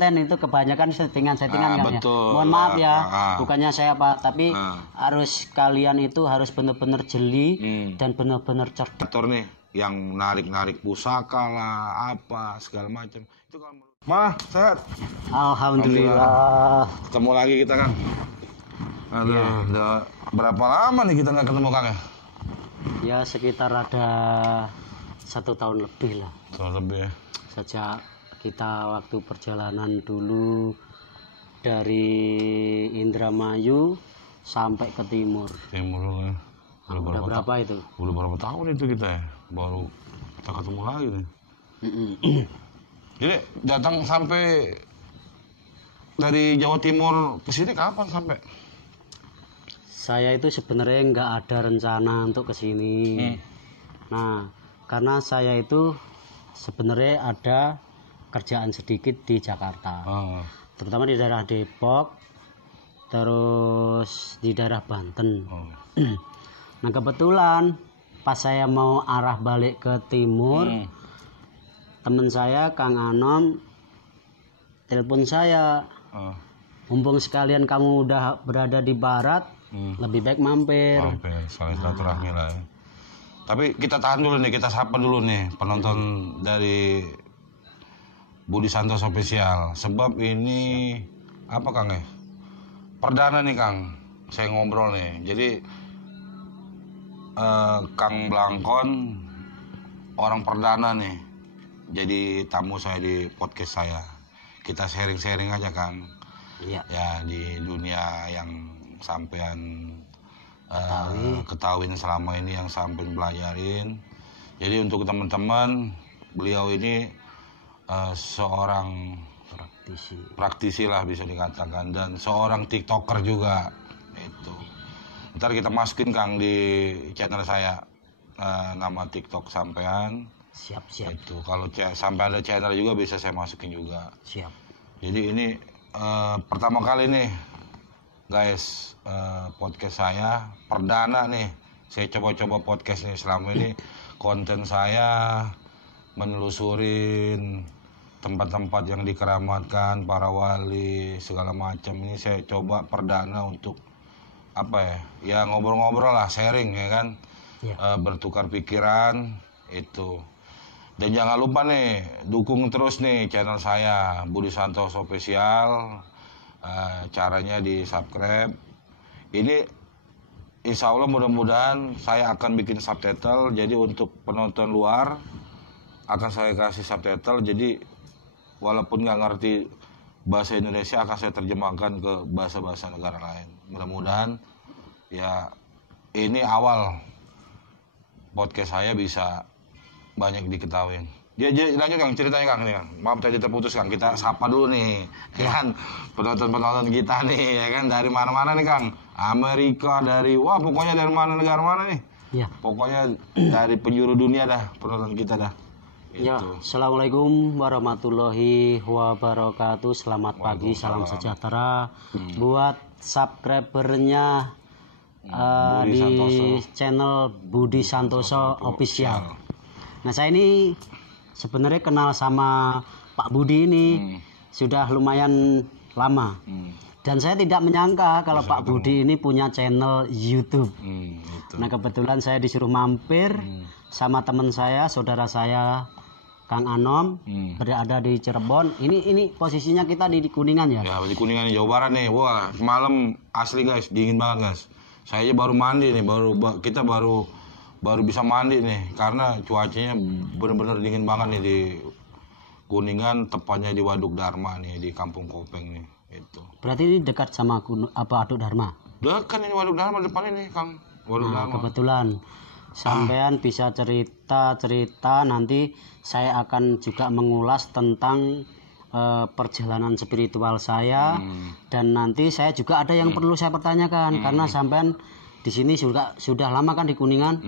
konten itu kebanyakan settingan-settingan kan ya. Betul. Mohon maaf ya, bukannya saya Pak, tapi harus kalian itu harus benar-benar jeli dan benar-benar cerdas. Aktor nih yang narik-narik pusaka lah, apa segala macam. Itu kalau Mah, sehat. Alhamdulillah. Ketemu lagi kita, Kang. Aduh, udah berapa lama nih kita nggak ketemu, Kang ya? Ya sekitar ada 1 tahun lebih lah. 1 tahun lebih ya. Sejak kita waktu perjalanan dulu dari Indramayu sampai ke timur. Timur ya. Udah berapa itu? Udah berapa tahun itu kita ya? Baru kita ketemu lagi nih. Jadi datang sampai dari Jawa Timur ke sini kapan sampai? Saya itu sebenarnya nggak ada rencana untuk ke sini. Nah, karena saya itu sebenarnya ada kerjaan sedikit di Jakarta. Terutama di daerah Depok, terus di daerah Banten. Nah, kebetulan pas saya mau arah balik ke timur, teman saya Kang Anom telepon saya, mumpung sekalian kamu udah berada di barat, lebih baik mampir. Saling silaturahmi lah ya. Tapi kita tahan dulu nih, kita sapa dulu nih penonton dari Budi Santoso Official. Sebab ini apa Kang ya? Perdana nih Kang, saya ngobrol nih. Jadi Kang Blangkon orang perdana nih, jadi tamu saya di podcast saya. Kita sharing-sharing aja Kang. Ya di dunia yang sampean ketahuin selama ini, yang sampean belajarin. Jadi untuk teman-teman, beliau ini seorang praktisi lah bisa dikatakan, dan seorang TikToker juga itu. Ntar kita masukin Kang di channel saya nama TikTok sampean. Siap. Itu kalau sampai ada channel juga bisa saya masukin juga. Siap. Jadi ini pertama kali nih guys, podcast saya perdana nih. Saya coba-coba podcast nih. Selama ini konten saya menelusurin tempat-tempat yang dikeramatkan para wali segala macam. Ini saya coba perdana untuk apa ya ngobrol-ngobrol lah, sharing ya kan, bertukar pikiran itu. Dan jangan lupa nih dukung terus nih channel saya Budi Santoso Official. Caranya di subscribe. Ini insya Allah mudah-mudahan saya akan bikin subtitle. Jadi untuk penonton luar akan saya kasih subtitle. Jadi walaupun nggak ngerti bahasa Indonesia akan saya terjemahkan ke bahasa-bahasa negara lain. Mudah-mudahan ya ini awal podcast saya bisa banyak diketahui. Jadi lanjut Kang, ceritanya Kang nih Kang. Maaf tadi terputus Kang, kita sapa dulu nih ya kan penonton-penonton kita nih ya kan, dari mana-mana nih Kang. Amerika, dari pokoknya dari mana, negara mana nih. Pokoknya dari penjuru dunia dah penonton kita dah. Assalamualaikum warahmatullahi wabarakatuh. Selamat pagi, salam sejahtera buat subscribernya di channel Budi Santoso Official. Nah, saya ini sebenarnya kenal sama Pak Budi ini sudah lumayan lama. Dan saya tidak menyangka kalau Pak Budi ini punya channel YouTube. Nah, kebetulan saya disuruh mampir sama teman saya, saudara saya Kang Anom, berada di Cirebon. Ini posisinya kita di Kuningan ya? Ya, di Kuningan Jawa Barat nih. Wah, malam asli guys, dingin banget guys. Saya aja baru mandi nih, kita baru bisa mandi nih karena cuacanya benar-benar dingin banget nih di Kuningan, tepatnya di Waduk Dharma nih, di Kampung Kopeng nih. Itu. Berarti ini dekat sama Waduk Dharma? Dekat ini Waduk Dharma depan ini, Kang. Waduk Dharma. Kebetulan sampean bisa cerita nanti saya akan juga mengulas tentang perjalanan spiritual saya, dan nanti saya juga ada yang perlu saya pertanyakan karena sampean di sini sudah lama kan di Kuningan.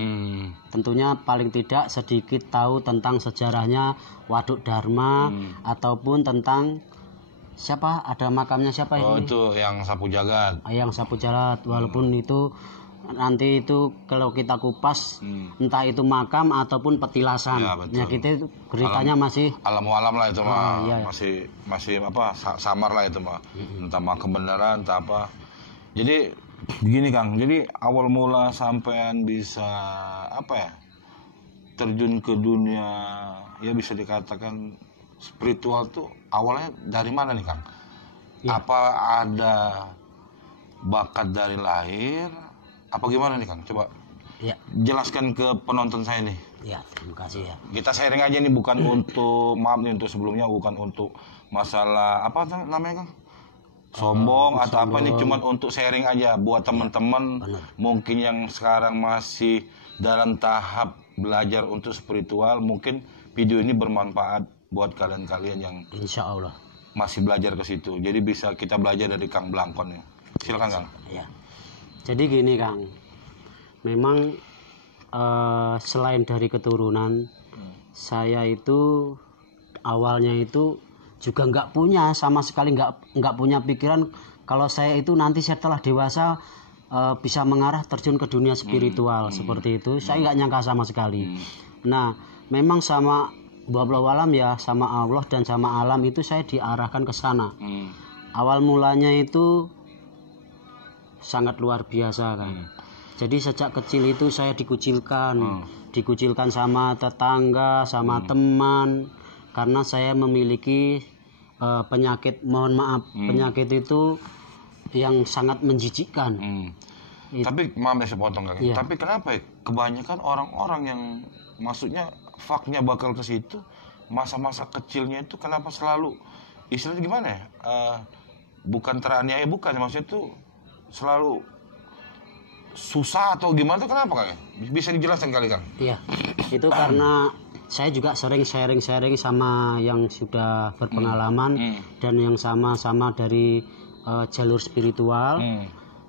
Tentunya paling tidak sedikit tahu tentang sejarahnya Waduk Dharma ataupun tentang ada makamnya siapa ini? Itu yang Sapu Jagat. Yang Sapu Jagat, walaupun itu nanti itu kalau kita kupas entah itu makam ataupun petilasan. Ya, kita itu beritanya masih alam lah itu mah. iya. Masih apa samar lah itu mah. Entah mah kebenaran entah apa. Jadi begini Kang, jadi awal mula sampean bisa apa ya? Terjun ke dunia ya bisa dikatakan spiritual tuh awalnya dari mana nih Kang? Ya. Apa ada bakat dari lahir? Apa gimana nih Kang? Coba ya, jelaskan ke penonton saya nih. Ya, terima kasih ya. Kita sharing aja nih, bukan untuk, maaf nih untuk sebelumnya, bukan untuk masalah apa namanya Kang? Sombong atau apa, nih cuman untuk sharing aja buat teman-teman mungkin yang sekarang masih dalam tahap belajar untuk spiritual, mungkin video ini bermanfaat buat kalian-kalian yang insya Allah masih belajar ke situ. Jadi bisa kita belajar dari Kang Blangkon ya. Silakan Kang. Ya. Jadi gini Kang, memang selain dari keturunan, saya itu awalnya itu juga nggak punya sama sekali, nggak punya pikiran kalau saya itu nanti setelah dewasa bisa mengarah terjun ke dunia spiritual seperti itu. Saya nggak nyangka sama sekali. Nah, memang sama Wallahu alam ya, sama Allah dan sama alam itu saya diarahkan ke sana. Awal mulanya itu sangat luar biasa kan. Jadi sejak kecil itu saya dikucilkan sama tetangga, sama teman, karena saya memiliki penyakit, mohon maaf, penyakit itu yang sangat menjijikkan. Tapi maaf saya potong Kang. Yeah. Tapi kenapa ya kebanyakan orang-orang yang maksudnya faknya bakal ke situ, masa-masa kecilnya itu kenapa selalu istilahnya gimana ya? Bukan teraniaya, bukan, maksudnya itu selalu susah atau gimana tuh, kenapa Kang? Bisa dijelaskan kali Kang? Iya. Itu karena saya juga sering sharing sama yang sudah berpengalaman dan yang sama-sama dari jalur spiritual.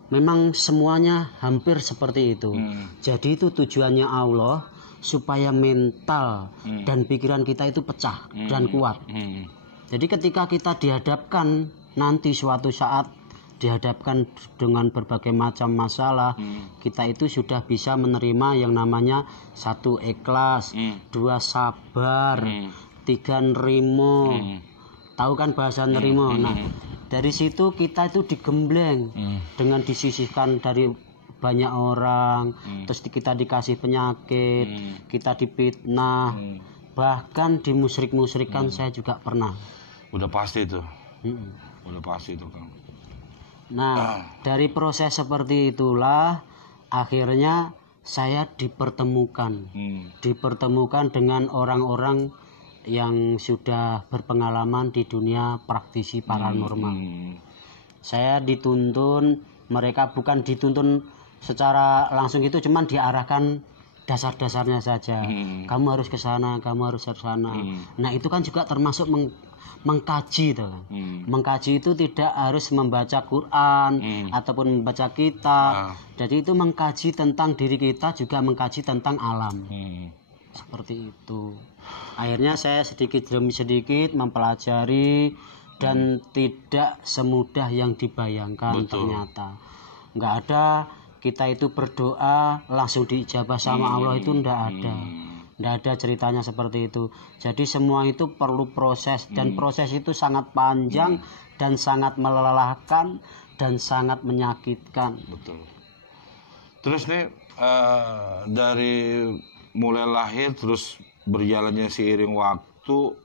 Memang semuanya hampir seperti itu. Jadi itu tujuannya Allah supaya mental dan pikiran kita itu pecah dan kuat. Jadi ketika kita dihadapkan nanti suatu saat dihadapkan dengan berbagai macam masalah, kita itu sudah bisa menerima yang namanya 1 ikhlas, 2 sabar, 3 nerimo. Tahu kan bahasa nerimo? Nah, dari situ kita itu digembleng dengan disisihkan dari banyak orang, terus kita dikasih penyakit, kita dipitnah, bahkan dimusyrik-musyrikkan saya juga pernah. Udah pasti itu. Udah pasti itu Kang. Nah, dari proses seperti itulah akhirnya saya dipertemukan dengan orang-orang yang sudah berpengalaman di dunia praktisi paranormal. Saya dituntun, mereka bukan dituntun secara langsung itu, cuman diarahkan dasar-dasarnya saja. Kamu harus ke sana, kamu harus ke sana. Nah, itu kan juga termasuk mengkaji itu kan. Mengkaji itu tidak harus membaca Quran ataupun membaca kitab. Jadi itu mengkaji tentang diri kita, juga mengkaji tentang alam. Seperti itu. Akhirnya saya sedikit demi sedikit mempelajari dan tidak semudah yang dibayangkan. Ternyata. Nggak ada kita itu berdoa langsung diijabah sama Allah, itu nggak ada. Nggak ada ceritanya seperti itu. Jadi semua itu perlu proses, dan proses itu sangat panjang dan sangat melelahkan dan sangat menyakitkan. Betul. Terus nih dari mulai lahir terus berjalannya seiring waktu,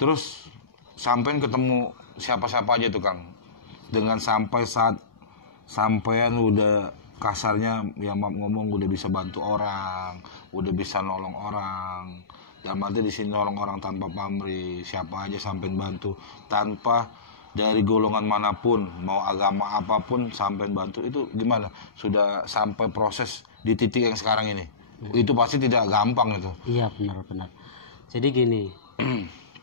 terus sampai ketemu siapa-siapa aja tuh Kang, dengan sampai saat sampean udah kasarnya ya ngomong udah bisa bantu orang, udah bisa nolong orang. Dan nanti di sini nolong orang tanpa pamrih, siapa aja sampean bantu, tanpa dari golongan manapun, mau agama apapun sampean bantu. Itu gimana? Sudah sampai proses di titik yang sekarang ini. Itu pasti tidak gampang itu. Iya, benar-benar. Jadi gini,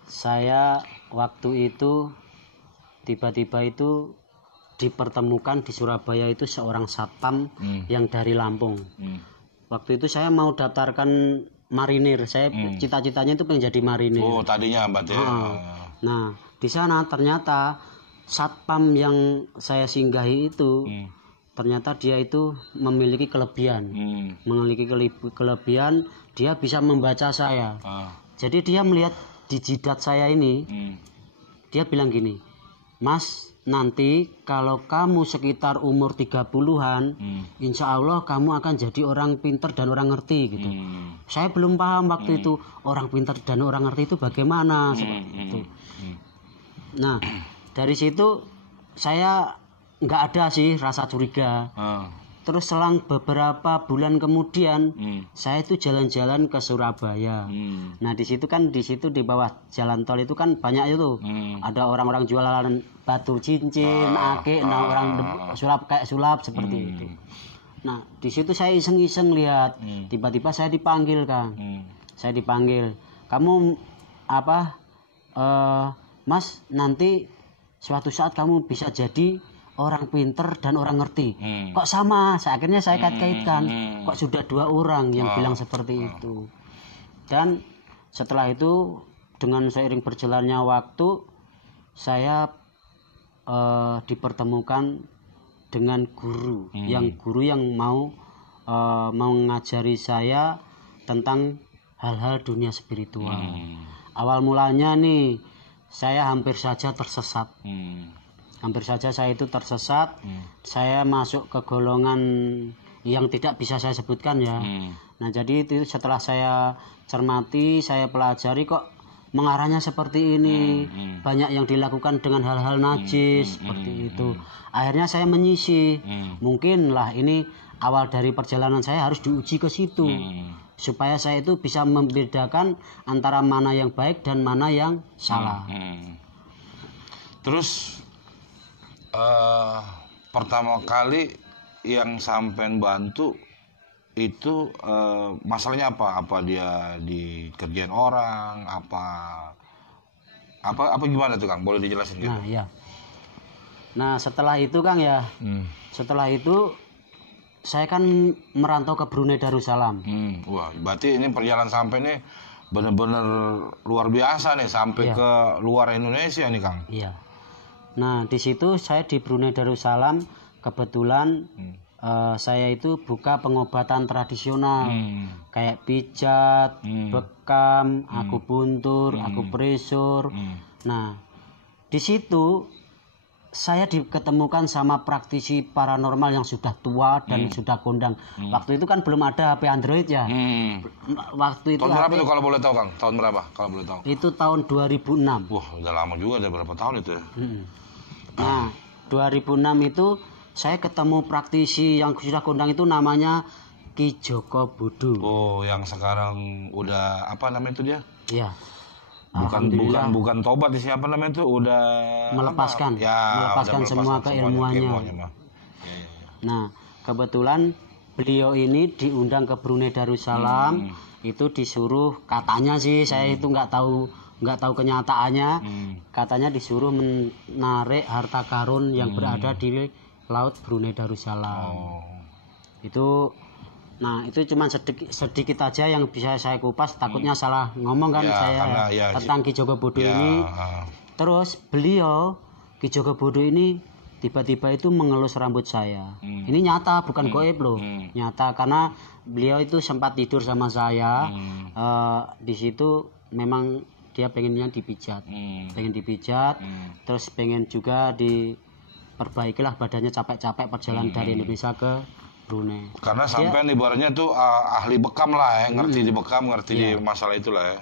saya waktu itu tiba-tiba itu dipertemukan di Surabaya itu seorang satpam yang dari Lampung. Waktu itu saya mau daftarkan marinir. Saya cita-citanya itu pengen jadi marinir. Oh, tadinya Mbak ya. Nah, di sana ternyata satpam yang saya singgahi itu ternyata dia itu memiliki kelebihan. Memiliki kelebihan, dia bisa membaca saya. Jadi dia melihat di jidat saya ini, dia bilang gini, "Mas, nanti kalau kamu sekitar umur 30-an, insya Allah kamu akan jadi orang pinter dan orang ngerti," gitu. Saya belum paham waktu itu orang pinter dan orang ngerti itu bagaimana, seperti itu. Nah, dari situ saya nggak ada sih rasa curiga. Terus selang beberapa bulan kemudian saya itu jalan-jalan ke Surabaya. Nah di situ di bawah jalan tol itu kan banyak itu ada orang-orang jualan batu cincin, akik, nah orang sulap kayak sulap seperti itu. Nah di situ saya iseng-iseng lihat, tiba-tiba saya dipanggil Kang. Saya dipanggil, "Kamu apa? Mas, nanti suatu saat kamu bisa jadi orang pinter dan orang ngerti." Kok sama? Akhirnya saya kait-kaitkan, kok sudah 2 orang yang bilang seperti itu. Dan setelah itu dengan seiring berjalannya waktu, saya dipertemukan dengan guru yang mau mengajari saya tentang hal-hal dunia spiritual. Awal mulanya nih saya hampir saja tersesat. Hampir saja saya itu tersesat. Saya masuk ke golongan yang tidak bisa saya sebutkan ya. Nah jadi itu setelah saya cermati, saya pelajari kok mengarahnya seperti ini. Banyak yang dilakukan dengan hal-hal najis seperti itu. Akhirnya saya menyisih. Mungkinlah ini awal dari perjalanan saya harus diuji ke situ. Supaya saya itu bisa membedakan antara mana yang baik dan mana yang salah. Terus pertama kali yang sampean bantu itu masalahnya apa? Apa dia dikerjain orang? Apa gimana tuh Kang? Boleh dijelasin gitu? Nah iya. Nah setelah itu Kang ya, setelah itu saya kan merantau ke Brunei Darussalam. Wah, berarti ini perjalanan sampai nih benar-benar luar biasa nih, sampai ke luar Indonesia nih Kang. Iya. Nah di situ saya di Brunei Darussalam kebetulan saya itu buka pengobatan tradisional kayak pijat, bekam, akupuntur, akupresur. Nah di situ saya diketemukan sama praktisi paranormal yang sudah tua dan sudah kondang. Waktu itu kan belum ada HP Android ya. Waktu itu tahun berapa tuh kalau boleh tahu Kang? Tahun berapa kalau boleh tahu? Itu tahun 2006. Wah udah lama juga, udah berapa tahun itu ya? Nah 2006 itu saya ketemu praktisi yang sudah kondang itu namanya Ki Joko Budu. Oh yang sekarang udah apa namanya itu dia? Iya. Bukan tobat sih, apa namanya itu udah melepaskan semua keilmuannya. Nah kebetulan beliau ini diundang ke Brunei Darussalam. Itu disuruh, katanya sih saya itu nggak tahu kenyataannya, katanya disuruh menarik harta karun yang berada di laut Brunei Darussalam. Nah itu cuma sedikit aja yang bisa saya kupas, takutnya salah ngomong kan tentang Ki Joko Budu ini. Terus beliau Ki Joko Budu ini tiba-tiba itu mengelus rambut saya. Ini nyata, bukan goib loh, nyata, karena beliau itu sempat tidur sama saya. Di situ memang dia pengennya dipijat, terus pengen juga diperbaikilah badannya, capek-capek perjalanan dari Indonesia ke Brunei. Karena sampai ibaratnya tuh ahli bekam lah ya, ngerti di bekam, ngerti di masalah itulah ya.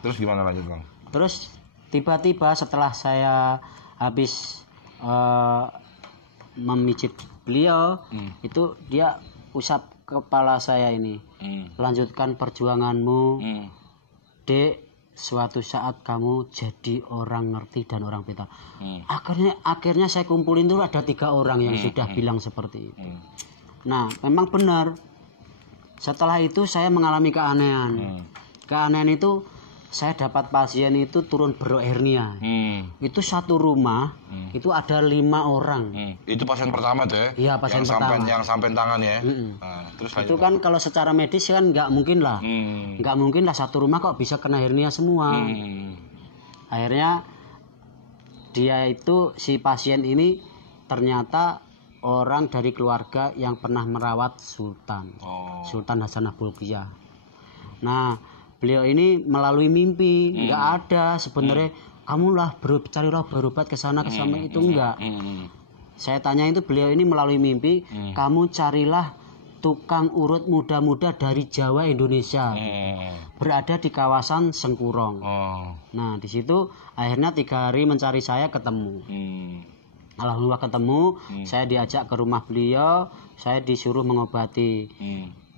Terus gimana lanjut Bang? Terus tiba-tiba setelah saya habis memijit beliau, itu dia usap kepala saya ini. Lanjutkan perjuanganmu, Dek. Suatu saat kamu jadi orang ngerti dan orang pintar. Akhirnya saya kumpulin dulu ada 3 orang yang sudah bilang seperti itu. Nah memang benar. Setelah itu saya mengalami keanehan. Keanehan itu saya dapat pasien itu turun berhernia. Itu satu rumah itu ada 5 orang. Itu pasien pertama tuh ya? Iya pasien pertama. Yang sampai tangan ya. Terus itu kan kalau secara medis kan nggak mungkin lah. Nggak mungkin lah satu rumah kok bisa kena hernia semua. Akhirnya dia itu si pasien ini ternyata orang dari keluarga yang pernah merawat Sultan Hasanah Bolkiah. Nah, beliau ini melalui mimpi, nggak ada sebenarnya kamulah carilah berobat ke sana ke sana, itu enggak. Saya tanya itu beliau ini melalui mimpi, kamu carilah tukang urut muda-muda dari Jawa Indonesia, berada di kawasan Sengkurong. Nah, di situ akhirnya 3 hari mencari saya ketemu. Alhamdulillah ketemu, saya diajak ke rumah beliau, saya disuruh mengobati.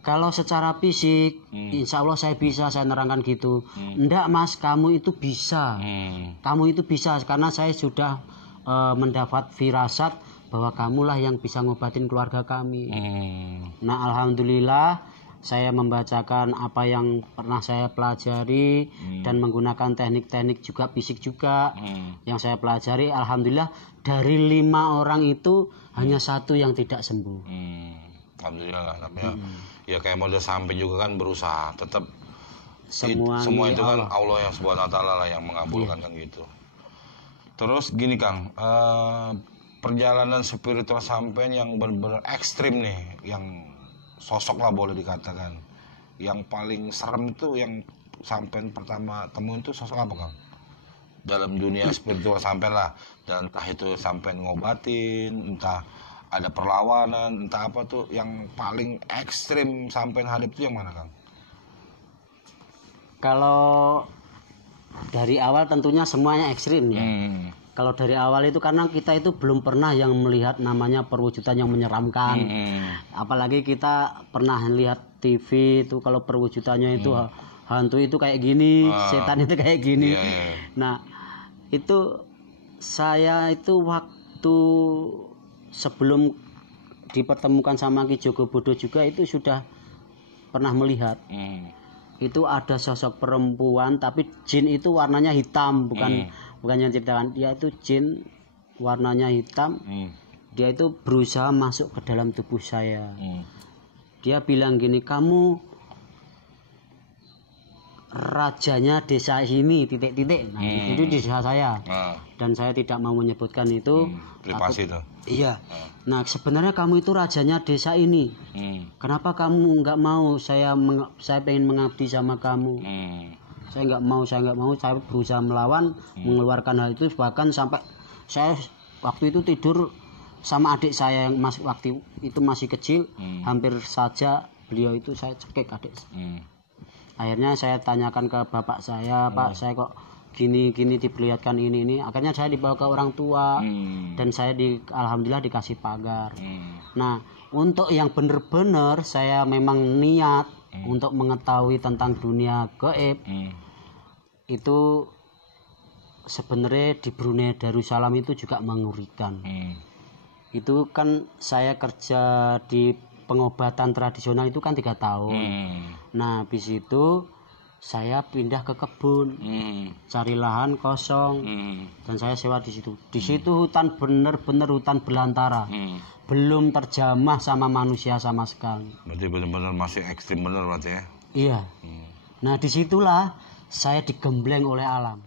Kalau secara fisik, insya Allah saya bisa, saya nerangkan gitu. Enggak mas, kamu itu bisa. Kamu itu bisa, karena saya sudah mendapat firasat bahwa kamulah yang bisa ngobatin keluarga kami. Nah, alhamdulillah saya membacakan apa yang pernah saya pelajari dan menggunakan teknik-teknik juga fisik juga yang saya pelajari. Alhamdulillah dari 5 orang itu hanya 1 yang tidak sembuh. Alhamdulillah, namanya ya kayak model sampai juga kan berusaha tetap semua itu kan Allah yang Subhanahu wa taala lah yang mengabulkan kan gitu. Terus gini Kang, perjalanan spiritual sampean yang benar-benar ekstrim nih, yang sosok lah boleh dikatakan, yang paling serem itu yang sampean pertama temuin itu sosok apa Kang? Dalam dunia spiritual sampean lah, dan entah itu sampean ngobatin, entah ada perlawanan, entah apa tuh yang paling ekstrim sampean hadap itu yang mana Kang? Kalau dari awal tentunya semuanya ekstrim ya. Kalau dari awal itu karena kita itu belum pernah yang melihat namanya perwujudan yang menyeramkan. Apalagi kita pernah lihat TV itu kalau perwujudannya itu hantu itu kayak gini, setan itu kayak gini. Nah, itu saya itu waktu sebelum dipertemukan sama Ki Joko Bodo juga itu sudah pernah melihat. Itu ada sosok perempuan tapi jin itu warnanya hitam, bukan yang ceritakan, dia itu jin warnanya hitam. Dia itu berusaha masuk ke dalam tubuh saya. Dia bilang gini, kamu rajanya desa ini titik-titik. Nah, itu di desa saya. Dan saya tidak mau menyebutkan itu. Privasi itu. Iya. Nah, sebenarnya kamu itu rajanya desa ini. Kenapa kamu nggak mau saya pengen mengabdi sama kamu? Saya nggak mau, saya berusaha melawan, mengeluarkan hal itu, bahkan sampai saya waktu itu tidur sama adik saya yang waktu itu masih kecil, hampir saja beliau itu saya cekik adik. Akhirnya saya tanyakan ke bapak saya, Pak, saya kok gini diperlihatkan ini. Akhirnya saya dibawa ke orang tua dan saya alhamdulillah dikasih pagar. Nah, untuk yang benar-benar saya memang niat untuk mengetahui tentang dunia gaib. Itu sebenarnya di Brunei Darussalam itu juga mengerikan. Itu kan saya kerja di pengobatan tradisional itu kan 3 tahun. Nah, habis itu saya pindah ke kebun, cari lahan kosong, dan saya sewa di situ. Di situ hutan bener-bener hutan belantara, belum terjamah sama manusia sama sekali. Berarti benar-benar masih ekstrim bener berarti ya? Iya. Nah, disitulah saya digembleng oleh alam.